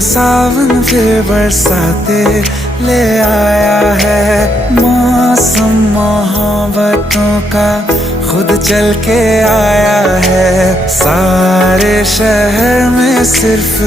सावन फिर बरसाते ले आया है। मौसम मोहब्बतों का खुद चल के आया है। सारे शहर में सिर्फ